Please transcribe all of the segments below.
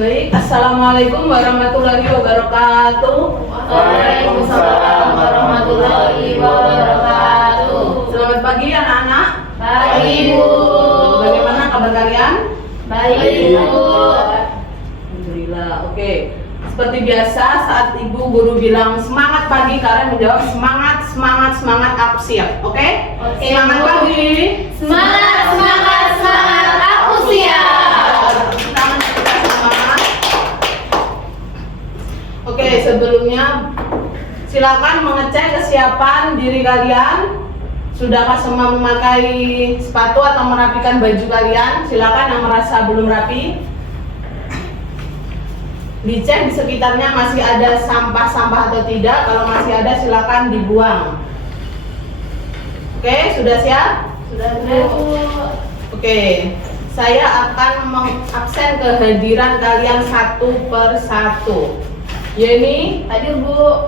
Baik, Assalamualaikum warahmatullahi wabarakatuh. Waalaikumsalam warahmatullahi wabarakatuh. Selamat pagi anak-anak. Pagi, Bu. Bagaimana kabar kalian? Baik, Bu. Alhamdulillah. Oke. Seperti biasa saat Ibu guru bilang semangat pagi, kalian menjawab semangat, semangat, semangat, aku siap. Oke? Oke, Semangat Bu. pagi. Semangat, semangat, semangat, aku siap. Semangat. Oke, sebelumnya silakan mengecek kesiapan diri kalian. Sudahkah semua memakai sepatu atau merapikan baju kalian? Silakan yang merasa belum rapi. Dicek di sekitarnya masih ada sampah-sampah atau tidak. Kalau masih ada silakan dibuang. Oke, sudah siap? Sudah, Bu. Oke, saya akan mengabsen kehadiran kalian satu per satu. Yeni, Hadir, Bu.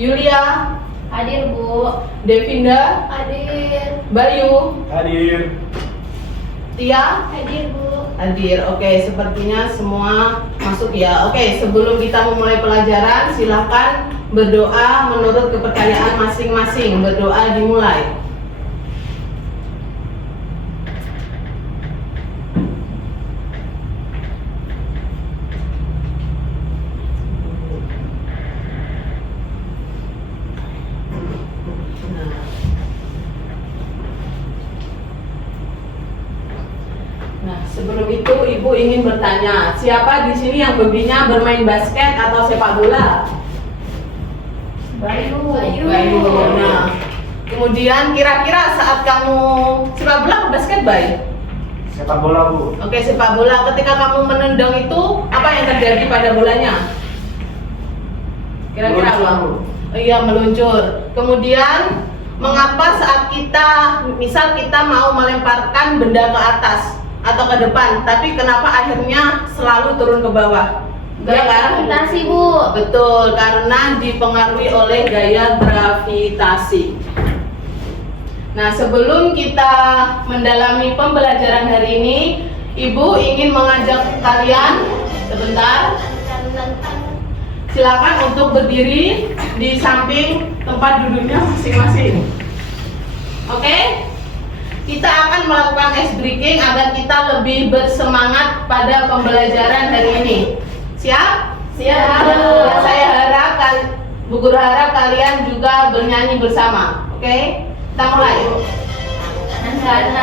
Yulia, Hadir, Bu. Devinda, Hadir. Bayu, Hadir. Tia, Hadir, Bu. hadir. Oke, sepertinya semua masuk ya. Oke, sebelum kita memulai pelajaran, silakan berdoa menurut kepercayaan masing-masing. Berdoa dimulai. Nah, sebelum itu Ibu ingin bertanya, siapa di sini yang hobinya bermain basket atau sepak bola? Bayu. Bayu. Nah, kemudian kira-kira saat kamu sepak bola atau basket, Bayu? Sepak bola, Bu. Oke, sepak bola. Ketika kamu menendang itu, apa yang terjadi pada bolanya? Kira-kira Meluncur, apa? Bu. Oh, iya, meluncur. Kemudian, mengapa saat misal kita mau melemparkan benda ke atas atau ke depan, tapi kenapa akhirnya selalu turun ke bawah? Ya kan? Gravitasi, Bu. Betul, karena dipengaruhi oleh gaya gravitasi. Nah, sebelum kita mendalami pembelajaran hari ini, Ibu ingin mengajak kalian sebentar. Silakan untuk berdiri di samping tempat duduknya masing-masing. Oke? Kita akan melakukan ice breaking agar kita lebih bersemangat pada pembelajaran hari ini. Siap? Siap. Saya harap Bu Guru harap kalian juga bernyanyi bersama. Oke? Kita mulai.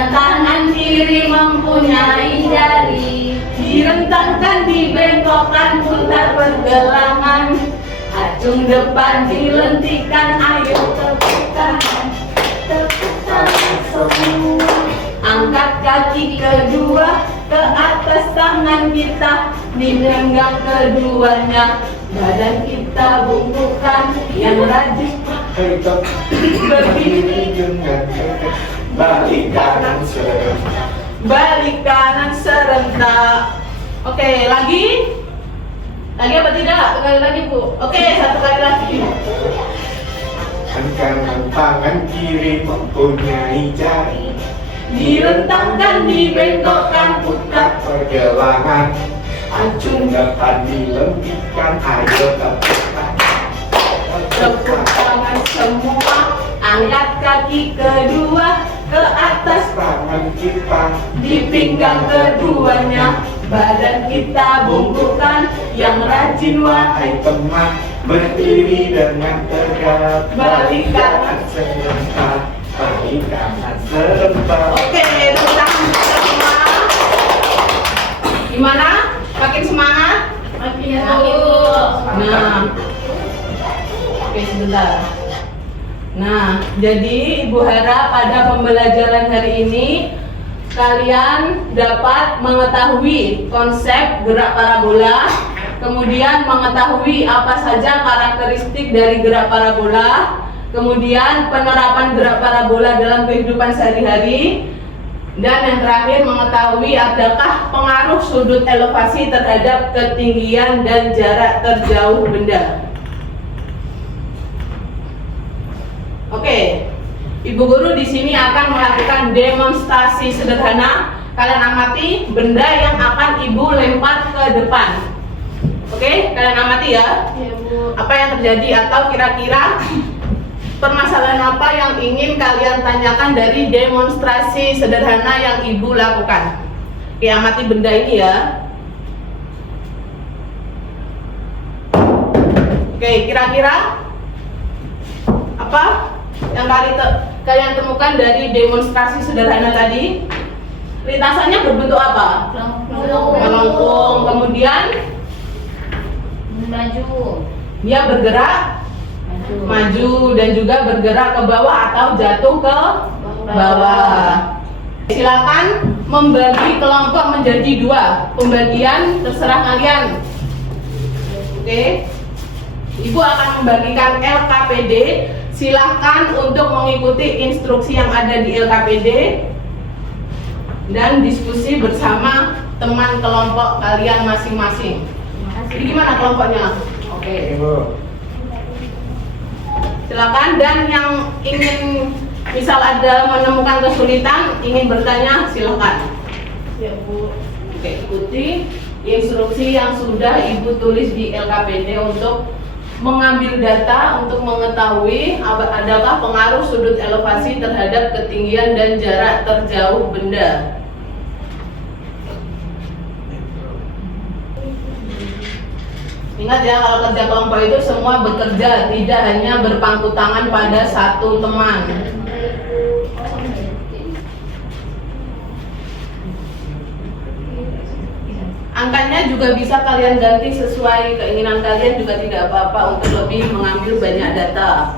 Tangan kiri mempunyai jari, Direntangkan, dibengkokkan, putar pergelangan. acung depan dilentikan, ayo tepuk tangan, tepuk tangan semua. Angkat kaki kedua ke atas, tangan kita dipegang keduanya. Badan kita bungkukan yang rajin Tetap berdiri, dengan balik kanan serentak. balik kanan serentak. Oke, lagi? Lagi apa tidak? Sekali lagi, Bu. Oke, satu kali lagi. Kanan tangan kiri mempunyai jari, Direntangkan, dibengkokkan, putar pergelangan. Acung depan dilentikan, ayo tepuk tangan. tepuk tangan semua. Angkat kaki kedua ke atas, Tangan kita di pinggang keduanya. Badan kita bungkukan yang rajin, wahai teman, berdiri dengan tegak, Balik kanan serentak, balik kanan serentak. Oke, tepuk tangan semua. Gimana? Makin semangat? Makin Bu. Nah, oke sebentar. Nah, jadi Ibu harap pada pembelajaran hari ini kalian dapat mengetahui konsep gerak parabola, kemudian mengetahui apa saja karakteristik dari gerak parabola, kemudian penerapan gerak parabola dalam kehidupan sehari-hari, dan yang terakhir mengetahui adakah pengaruh sudut elevasi terhadap ketinggian dan jarak terjauh benda. Oke, Ibu Guru di sini akan melakukan demonstrasi sederhana. Kalian amati benda yang akan Ibu ibu lempar ke depan. Oke, kalian amati ya. Iya, Bu. Apa yang terjadi atau kira-kira permasalahan apa yang ingin kalian tanyakan dari demonstrasi sederhana yang ibu lakukan. Oke, amati benda ini ya. Oke, kira-kira apa yang kalian temukan dari demonstrasi sederhana tadi? Lintasannya berbentuk apa? Melengkung. Kemudian Maju. dia bergerak maju dan juga bergerak ke bawah atau jatuh ke bawah. Silakan membagi kelompok menjadi 2. Pembagian terserah kalian. Oke. Ibu akan membagikan LKPD. Silahkan untuk mengikuti instruksi yang ada di LKPD dan diskusi bersama teman kelompok kalian masing-masing. Jadi gimana kelompoknya? Oke. Ibu. Silakan, dan yang ingin misal ada menemukan kesulitan, ingin bertanya, silakan. Ya, Bu. Oke, ikuti instruksi yang sudah Ibu tulis di LKPD untuk mengambil data untuk mengetahui adakah pengaruh sudut elevasi terhadap ketinggian dan jarak terjauh benda. Ingat ya, kalau kerja kelompok itu semua bekerja, tidak hanya berpangku tangan pada satu teman. Angkanya juga bisa kalian ganti sesuai keinginan kalian, juga tidak apa-apa untuk lebih mengambil banyak data.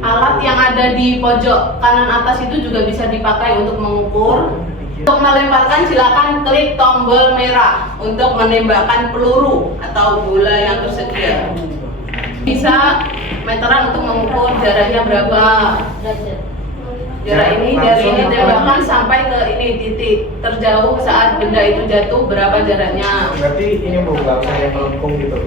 Alat yang ada di pojok kanan atas itu juga bisa dipakai untuk mengukur. Untuk melemparkan silakan klik tombol merah untuk menembakkan peluru atau bola yang tersedia. Bisa meteran untuk mengukur jaraknya berapa. Jarak ini dari ini tembakan sampai ke ini titik terjauh saat benda itu jatuh berapa jaraknya. Berarti ini Bu, nggak usah yang melengkung gitu.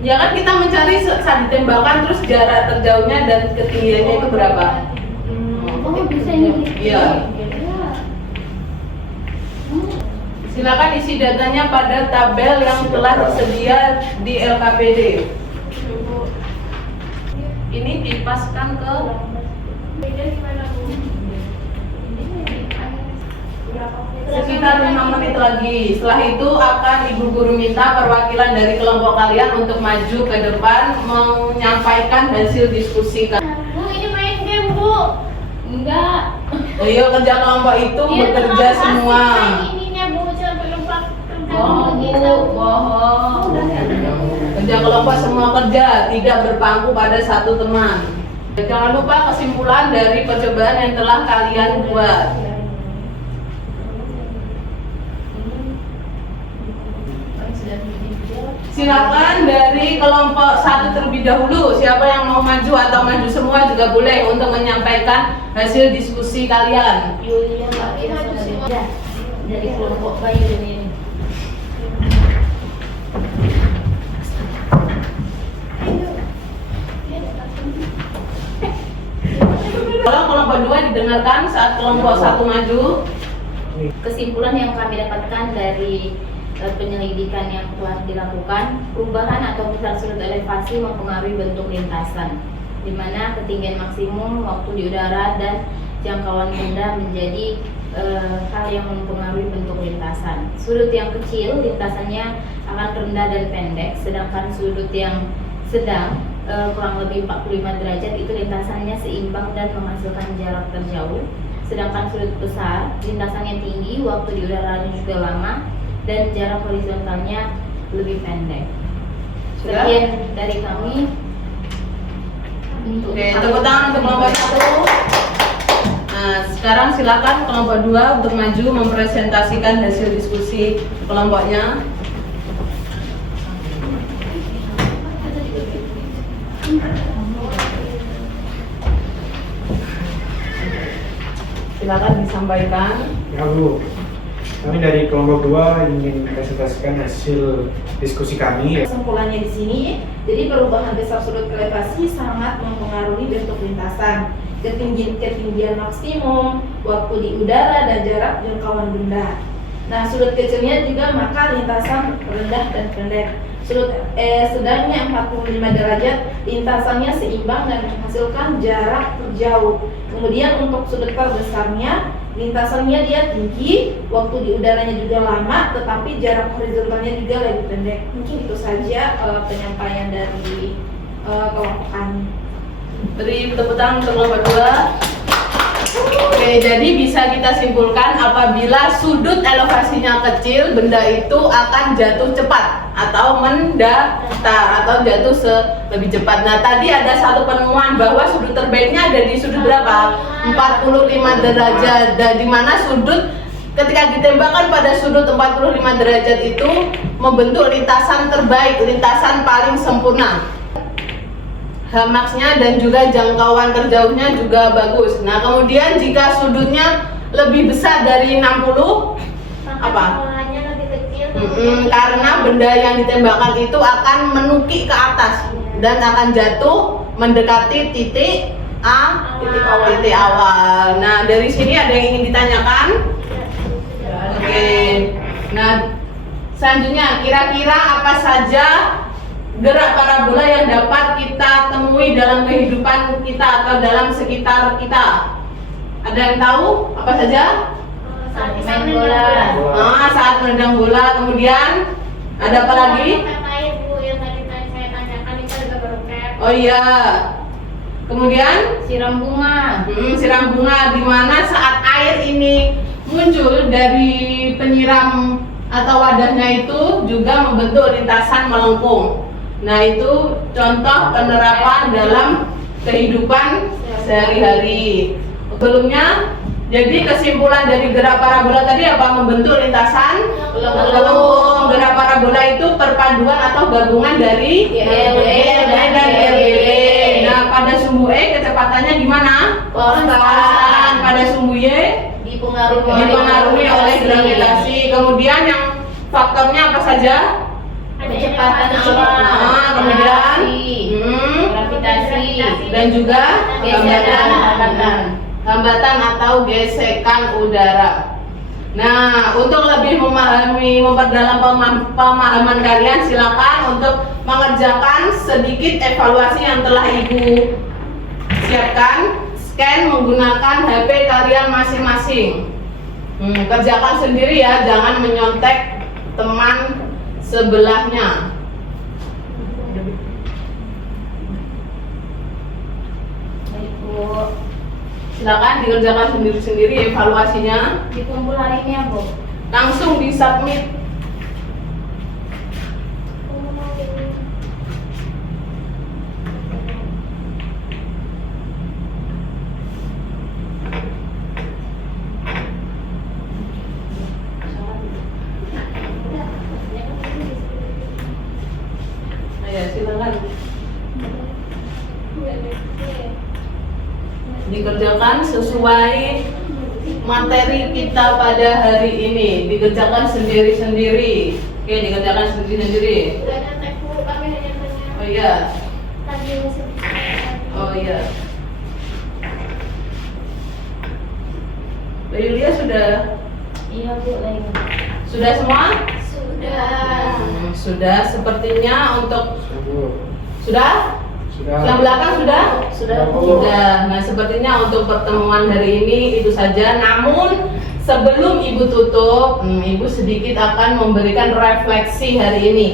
Ya kan kita mencari saat ditembakkan terus jarak terjauhnya dan ketinggiannya itu berapa. Oh, bisa ini. Iya. Silakan isi datanya pada tabel yang telah tersedia di LKPD. Ini dipaskan ke sekitar 5 menit lagi. Setelah itu akan Ibu Guru minta perwakilan dari kelompok kalian untuk maju ke depan menyampaikan hasil diskusi. Bu, ini main game, Bu. Enggak. Iya, kerja kelompok itu bekerja semua. Bohong, bohong. Kerja kelompok semua kerja, tidak berpangku pada satu teman. Jangan lupa kesimpulan dari percobaan yang telah kalian buat. Silakan dari kelompok 1 terlebih dahulu. Siapa yang mau maju atau maju semua juga boleh untuk menyampaikan hasil diskusi kalian. Yulia, dari kelompok Bayu ini. Kalau kelompok 2 didengarkan saat kelompok 1 maju. Kesimpulan yang kami dapatkan dari penyelidikan yang telah dilakukan, perubahan atau besar sudut elevasi mempengaruhi bentuk lintasan, di mana ketinggian maksimum, waktu di udara, dan jangkauan benda menjadi hal yang mempengaruhi bentuk lintasan. Sudut yang kecil, lintasannya akan rendah dan pendek, sedangkan sudut yang sedang kurang lebih 45 derajat itu lintasannya seimbang dan menghasilkan jarak terjauh. Sedangkan sudut besar, lintasannya tinggi, waktu di udaranya juga lama, dan jarak horizontalnya lebih pendek. Sekian dari kami. Oke, tepuk tangan untuk kelompok 1. Nah, sekarang silakan kelompok 2 untuk maju mempresentasikan hasil diskusi kelompoknya. Silakan disampaikan. Ya Bu, kami dari kelompok 2 ingin presentasikan hasil diskusi kami. Kesimpulannya di sini, jadi perubahan besar sudut elevasi sangat mempengaruhi bentuk lintasan, ketinggian maksimum, waktu di udara, dan jarak jangkauan benda. Nah, sudut kecilnya juga maka lintasan rendah dan pendek. Sudut sedangnya 45 derajat, lintasannya seimbang dan menghasilkan jarak terjauh. Kemudian untuk sudut terbesarnya, lintasannya dia tinggi, waktu di udaranya juga lama, tetapi jarak horizontalnya juga lebih pendek. Mungkin itu saja penyampaian dari kelompok kami. Beri tepuk tangan untuk kelompok 2. Oke, jadi bisa kita simpulkan apabila sudut elevasinya kecil, benda itu akan jatuh cepat atau mendatar atau jatuh lebih cepat. Nah, tadi ada satu penemuan bahwa sudut terbaiknya ada di sudut berapa? 45 derajat. Dan di mana sudut ketika ditembakkan pada sudut 45 derajat itu membentuk lintasan terbaik, lintasan paling sempurna. Hamaksnya dan juga jangkauan terjauhnya juga bagus. Nah, kemudian jika sudutnya lebih besar dari 60, apa? Polanya lebih kecil. Karena benda yang ditembakkan itu akan menukik ke atas dan akan jatuh mendekati titik titik awal. Nah, dari sini ada yang ingin ditanyakan? Oke. Nah, selanjutnya kira-kira apa saja gerak parabola yang dapat kita temui dalam kehidupan kita atau dalam sekitar kita? Ada yang tahu apa saja? Saat Main bola. Saat menendang bola. Kemudian ada apa lagi? Air Bu yang tadi saya tanyakan itu ada beroket. Oh iya. Kemudian Siram bunga. siram bunga, di mana saat air ini muncul dari penyiram atau wadahnya itu juga membentuk lintasan melengkung. Nah, itu contoh penerapan dalam kehidupan sehari-hari. Sebelumnya, jadi kesimpulan dari gerak parabola tadi apa? Membentuk lintasan melengkung. Gerak parabola itu perpaduan atau gabungan dari E dan RBD. Nah, pada sumbu E kecepatannya gimana? Konstan. Pada sumbu Y dipengaruhi oleh gravitasi. Kemudian yang faktornya apa saja? Kecepatan Kemudian gravitasi dan juga gesekan hambatan atau gesekan udara. Nah, untuk lebih memperdalam pemahaman kalian, silakan untuk mengerjakan sedikit evaluasi yang telah Ibu siapkan. Scan menggunakan HP kalian masing-masing. Kerjakan sendiri ya, jangan menyontek teman sebelahnya. Silakan dikerjakan sendiri-sendiri evaluasinya. dikumpul hari ini ya Bu. Langsung disubmit. Ya, silakan dikerjakan sesuai materi kita pada hari ini. Dikerjakan sendiri-sendiri. Oke, dikerjakan sendiri-sendiri. Udah nyantek Bu, kami hanya tanya. Oh iya. Tadi masih Oh iya. Mbak Yulia sudah Iya Bu, lagi. sudah semua? sudah. Sudah sepertinya untuk sudah? Sudah. Yang belakang sudah? Sudah. Sudah. Nah, sepertinya untuk pertemuan hari ini itu saja. Namun sebelum Ibu tutup, Ibu sedikit akan memberikan refleksi hari ini.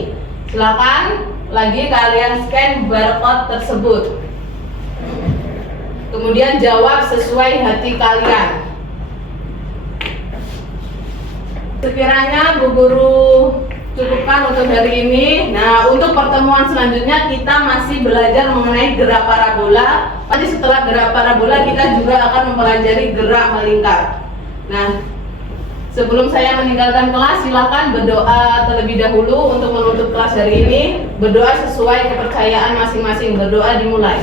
Silakan lagi kalian scan barcode tersebut. Kemudian jawab sesuai hati kalian. Sekiranya Bu Guru cukupkan untuk hari ini. Nah, untuk pertemuan selanjutnya kita masih belajar mengenai gerak parabola. Nanti setelah gerak parabola kita juga akan mempelajari gerak melingkar. Nah, sebelum saya meninggalkan kelas, silakan berdoa terlebih dahulu untuk menutup kelas hari ini. Berdoa sesuai kepercayaan masing-masing. Berdoa dimulai.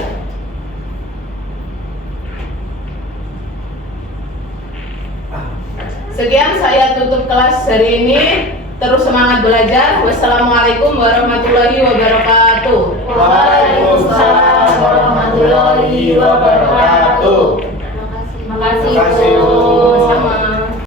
Sekian saya tutup kelas hari ini. Terus semangat belajar. Wassalamualaikum warahmatullahi wabarakatuh. Waalaikumsalam warahmatullahi wabarakatuh.